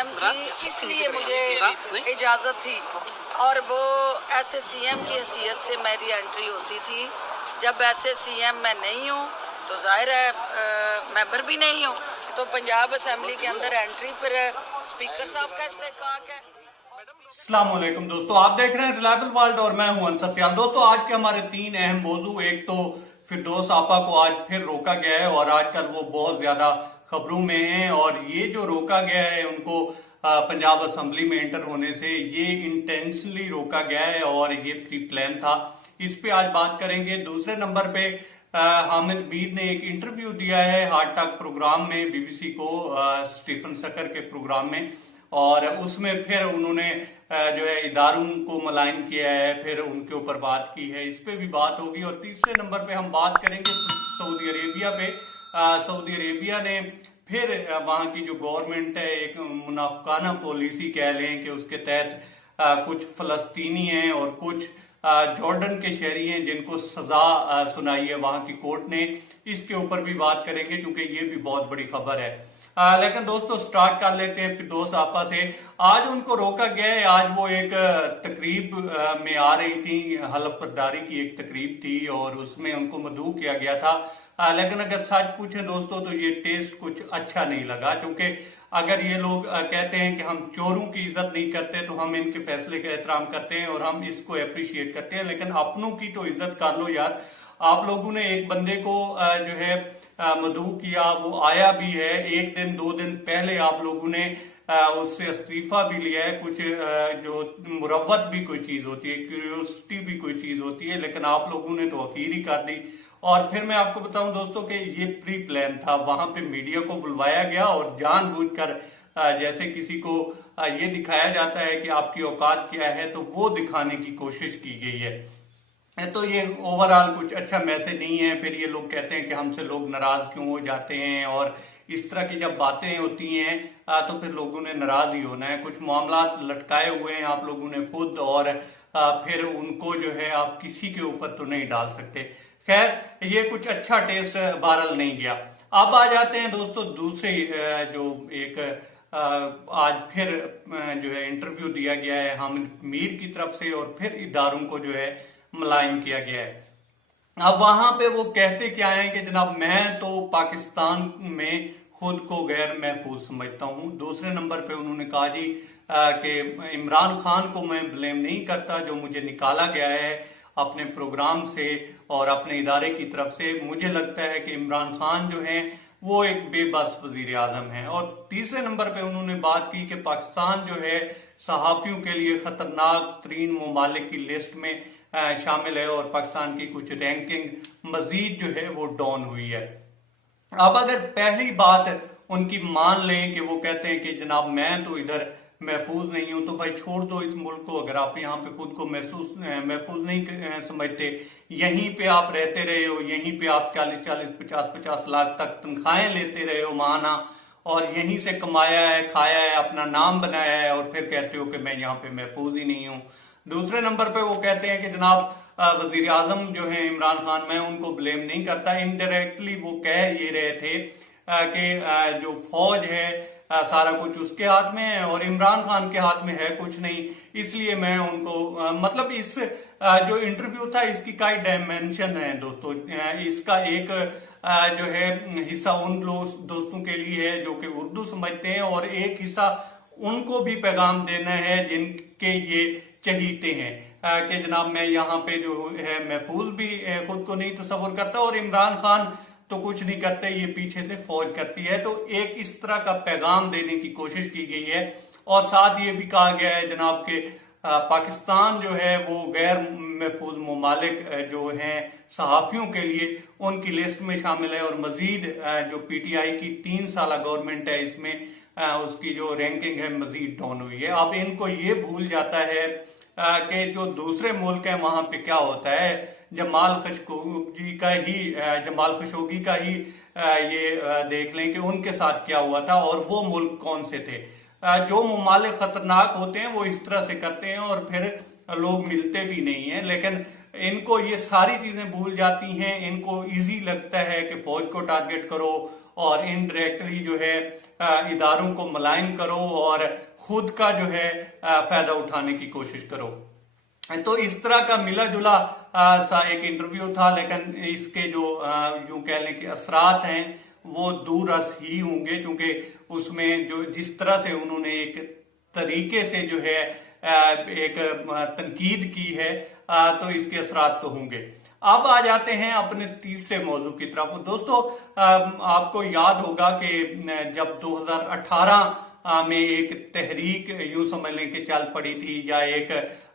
CM थी, इसलिए मुझे इजाज़त थी और वो ऐसे सीएम की हैसियत से मेरी एंट्री होती थी। जब ऐसे सीएम मैं नहीं हूँ तो जाहिर है मेंबर भी नहीं हूँ, तो पंजाब असेंबली के अंदर एंट्री फिर स्पीकर साहब का इस्तेकाक है। अस्सलाम वालेकुम दोस्तों, आप देख रहे हैं रिलायबल वर्ल्ड और मैं हूं अंसर सियाल। दोस्तों, आज के हमारे तीन अहम मौजू। एक तो फिरदौस आपा को आज फिर रोका गया है और आजकल वो बहुत ज्यादा खबरों में हैं और ये जो रोका गया है उनको पंजाब असेंबली में एंटर होने से, ये इंटेंशनली रोका गया है और ये प्री प्लान था। इस पे आज बात करेंगे। दूसरे नंबर पे हामिद मीर ने एक इंटरव्यू दिया है हार्ट टॉक प्रोग्राम में, बीबीसी को, स्टीफन सकर के प्रोग्राम में, और उसमें फिर उन्होंने जो है इदारों को मलाइन किया है, फिर उनके ऊपर बात की है। इस पे भी बात होगी। और तीसरे नंबर पे हम बात करेंगे सऊदी अरेबिया पे। सऊदी अरेबिया ने फिर वहां की जो गवर्नमेंट है, एक मुनाफिकाना पॉलिसी कह लें कि उसके तहत कुछ फलस्तीनी हैं और कुछ जॉर्डन के शहरी हैं जिनको सजा सुनाई है वहां की कोर्ट ने। इसके ऊपर भी बात करेंगे क्योंकि ये भी बहुत बड़ी खबर है। लेकिन दोस्तों, स्टार्ट कर लेते हैं फिरदौस आपा से। आज उनको रोका गया है। आज वो एक तकरीब में आ रही थी, हलफ बर्दारी की एक तकरीब थी और उसमें उनको मदऊ किया गया था। लेकिन अगर सच पूछें दोस्तों तो ये टेस्ट कुछ अच्छा नहीं लगा, क्योंकि अगर ये लोग कहते हैं कि हम चोरों की इज्जत नहीं करते तो हम इनके फैसले का एहतराम करते हैं और हम इसको अप्रिशिएट करते हैं, लेकिन अपनों की तो इज्जत कर लो यार। आप लोगों ने एक बंदे को जो है मदऊ किया, वो आया भी है। एक दिन दो दिन पहले आप लोगों ने उससे इस्तीफा भी लिया है। कुछ जो मुरव्वत भी कोई चीज होती है, क्यूरियोसिटी भी कोई चीज होती है, लेकिन आप लोगों ने तो अखीर ही कर दी। और फिर मैं आपको बताऊं दोस्तों कि ये प्री प्लान था। वहां पे मीडिया को बुलवाया गया और जानबूझकर जैसे किसी को ये दिखाया जाता है कि आपकी औकात क्या है, तो वो दिखाने की कोशिश की गई है। तो ये ओवरऑल कुछ अच्छा मैसेज नहीं है। फिर ये लोग कहते हैं कि हमसे लोग नाराज क्यों हो जाते हैं, और इस तरह की जब बातें होती हैं तो फिर लोगों ने नाराज ही होना है। कुछ मामला लटकाए हुए हैं आप लोगों ने खुद, और फिर उनको जो है आप किसी के ऊपर तो नहीं डाल सकते। खैर, ये कुछ अच्छा टेस्ट बहरहाल नहीं गया। अब आ जाते हैं दोस्तों दूसरे जो एक आज फिर जो है इंटरव्यू दिया गया है हामिद मीर की तरफ से, और फिर इदारों को जो है मलाइन किया गया है। अब वहां पे वो कहते क्या है कि जनाब, मैं तो पाकिस्तान में खुद को गैर महफूज समझता हूं। दूसरे नंबर पे उन्होंने कहा जी कि इमरान खान को मैं ब्लेम नहीं करता, जो मुझे निकाला गया है अपने प्रोग्राम से और अपने इदारे की तरफ से। मुझे लगता है कि इमरान खान जो है वो एक बेबस वजीर आजम है। और तीसरे नंबर पे उन्होंने बात की कि पाकिस्तान जो है सहाफियों के लिए खतरनाक तरीन ममालिक की लिस्ट में शामिल है और पाकिस्तान की कुछ रैंकिंग मजीद जो है वो डाउन हुई है। अब अगर पहली बात उनकी मान लें कि वो कहते हैं कि जनाब मैं तो इधर महफूज नहीं हूं, तो भाई छोड़ दो इस मुल्क को। अगर आप यहाँ पे खुद को महफूज नहीं समझते, यहीं पे आप रहते रहे हो, यहीं पे आप 40-40, 50-50 लाख तक तनख्वाहें लेते रहे हो माना, और यहीं से कमाया है, खाया है, अपना नाम बनाया है, और फिर कहते हो कि मैं यहाँ पे महफूज ही नहीं हूँ। दूसरे नंबर पे वो कहते हैं कि जनाब वजीर आजम जो है इमरान खान, मैं उनको ब्लेम नहीं करता। इनडायरेक्टली वो कह ये रहे थे कि जो फौज है सारा कुछ उसके हाथ में है और इमरान खान के हाथ में है कुछ नहीं, इसलिए मैं उनको मतलब इस जो इंटरव्यू था इसकी कई डायमेंशन है दोस्तों। इसका एक जो है हिस्सा उन दोस्तों के लिए है जो कि उर्दू समझते हैं, और एक हिस्सा उनको भी पैगाम देना है जिनके ये चहीते हैं कि जनाब मैं यहाँ पे जो है महफूज भी खुद को नहीं तस्वर करता, और इमरान खान तो कुछ नहीं करते, ये पीछे से फौज करती है। तो एक इस तरह का पैगाम देने की कोशिश की गई है। और साथ ये भी कहा गया है जनाब के पाकिस्तान जो है वो गैर महफूज ममालिक जो हैं सहाफियों के लिए उनकी लिस्ट में शामिल है, और मजीद जो पीटीआई की 3 साल गवर्नमेंट है इसमें उसकी जो रैंकिंग है मजीद डाउन हुई है। अब इनको ये भूल जाता है कि जो दूसरे मुल्क है वहां पे क्या होता है। जमाल खशोगी का ही ये देख लें कि उनके साथ क्या हुआ था और वो मुल्क कौन से थे। जो ममालिक खतरनाक होते हैं वो इस तरह से करते हैं और फिर लोग मिलते भी नहीं है। लेकिन इनको ये सारी चीजें भूल जाती हैं। इनको इजी लगता है कि फौज को टारगेट करो और इनडायरेक्टली जो है इदारों को मलाइन करो और खुद का जो है फायदा उठाने की कोशिश करो। तो इस तरह का मिला जुला सा एक इंटरव्यू था, लेकिन इसके जो यूं कह लें कि असरात हैं वो दूरस ही होंगे, क्योंकि उसमें जो जिस तरह से उन्होंने एक तरीके से जो है एक तनकीद की है, तो इसके असरात तो होंगे। अब आ जाते हैं अपने तीसरे मौजू की तरफ। दोस्तों, आपको याद होगा कि जब 2018 में एक तहरीक यूं समझ लें कि चल पड़ी थी, या एक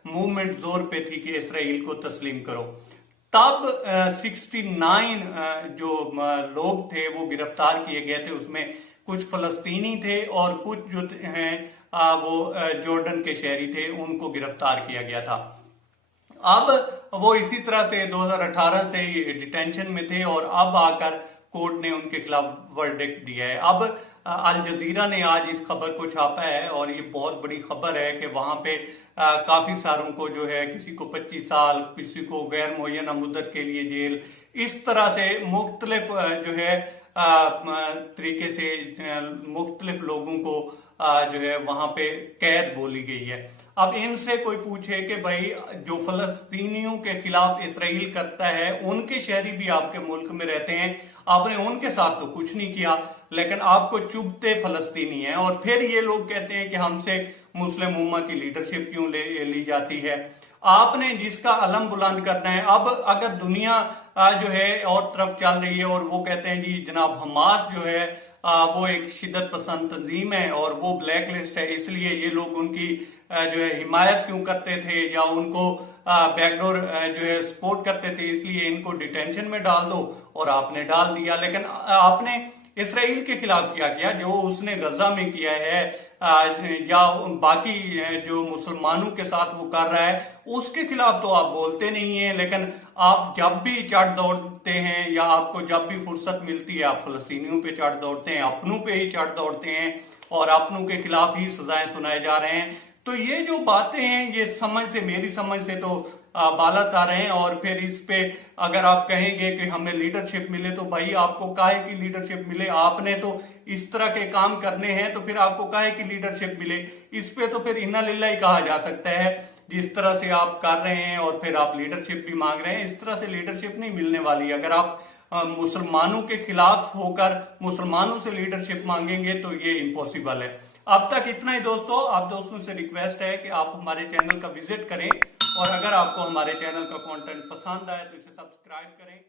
मूवमेंट जोर पे थी कि इसराइल को तस्लीम करो, तब 69 जो लोग थे वो गिरफ्तार किए गए थे। उसमें कुछ फलस्तीनी थे और कुछ जो हैं वो जॉर्डन के शहरी थे, उनको गिरफ्तार किया गया था। अब वो इसी तरह से 2018 से ही डिटेंशन में थे और अब आकर कोर्ट ने उनके खिलाफ वर्डिक्ट दिया है। अब अल जजीरा ने आज इस खबर को छापा है और ये बहुत बड़ी खबर है कि वहां पे काफी सारों को जो है, किसी को 25 साल, किसी को गैर मुअय्यना मुद्दत के लिए जेल, इस तरह से मुख्तलिफ जो है तरीके से मुख्तलिफ लोगों को जो है वहां पे कैद बोली गई है। अब इनसे कोई पूछे कि भाई जो फलस्तीनियों के खिलाफ इसराइल करता है, उनके शहरी भी आपके मुल्क में रहते हैं, आपने उनके साथ तो कुछ नहीं किया, लेकिन आपको चुभते फलस्तीनी है। और फिर ये लोग कहते हैं कि हमसे मुस्लिम उम्मा की लीडरशिप क्यों ली जाती है। आपने जिसका अलम बुलंद करना है। अब अगर दुनिया जो है और तरफ चल रही है और वो कहते हैं जी जनाब हमास जो है वो एक शिद्दत पसंद तंजीम है और वो ब्लैक लिस्ट है, इसलिए ये लोग उनकी जो है हिमायत क्यों करते थे या उनको बैकडोर जो है सपोर्ट करते थे, इसलिए इनको डिटेंशन में डाल दो, और आपने डाल दिया। लेकिन आपने इसराइल के खिलाफ क्या किया? जो उसने गजा में किया है या बाकी जो मुसलमानों के साथ वो कर रहा है, उसके खिलाफ तो आप बोलते नहीं है। लेकिन आप जब भी चढ़ दौड़ते हैं या आपको जब भी फुर्सत मिलती है, आप फलस्तीनियों पे चढ़ दौड़ते हैं, अपनों पे ही चढ़ दौड़ते हैं और अपनों के खिलाफ ही सजाएं सुनाए जा रहे हैं। तो ये जो बातें हैं, ये समझ से, मेरी समझ से तो बालत आ रहे हैं। और फिर इस पे अगर आप कहेंगे कि हमें लीडरशिप मिले, तो भाई आपको काहे की लीडरशिप मिले? आपने तो इस तरह के काम करने हैं, तो फिर आपको काहे की लीडरशिप मिले? इस पे तो फिर इन्ना लिल्ला ही कहा जा सकता है। जिस तरह से आप कर रहे हैं और फिर आप लीडरशिप भी मांग रहे हैं, इस तरह से लीडरशिप नहीं मिलने वाली। अगर आप मुसलमानों के खिलाफ होकर मुसलमानों से लीडरशिप मांगेंगे तो ये इम्पॉसिबल है। अब तक इतना ही दोस्तों। आप दोस्तों से रिक्वेस्ट है कि आप हमारे चैनल का विजिट करें और अगर आपको हमारे चैनल का कंटेंट पसंद आए तो इसे सब्सक्राइब करें।